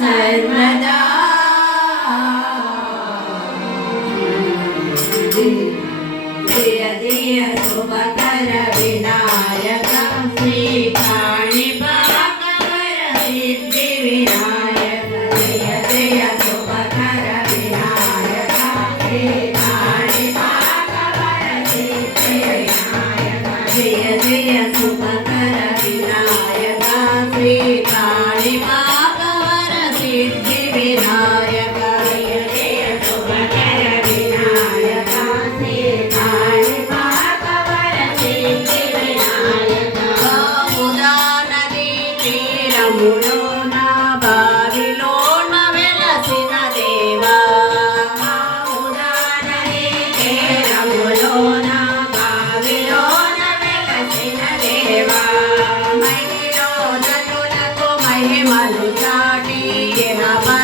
सर्वदा जय जय शुभकर विनायक श्री पाणिपाकर सिद्धि विनायक जय जय शुभकर विनायक श्री पाणिपाकर सिद्धि विनायक जय जय शुभकर विनायक श्री mama.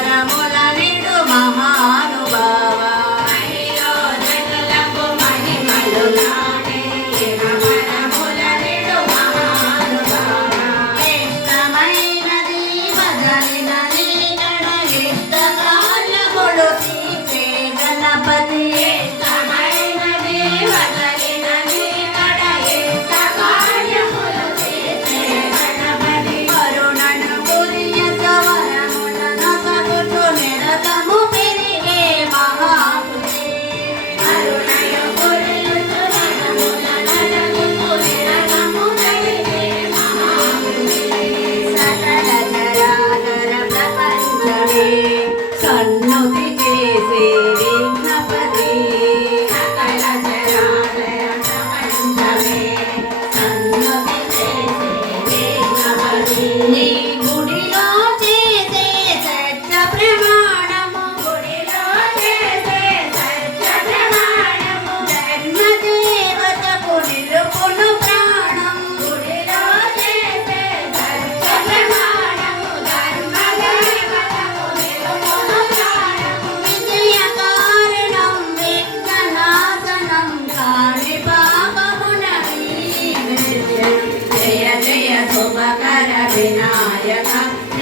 ધ્યાન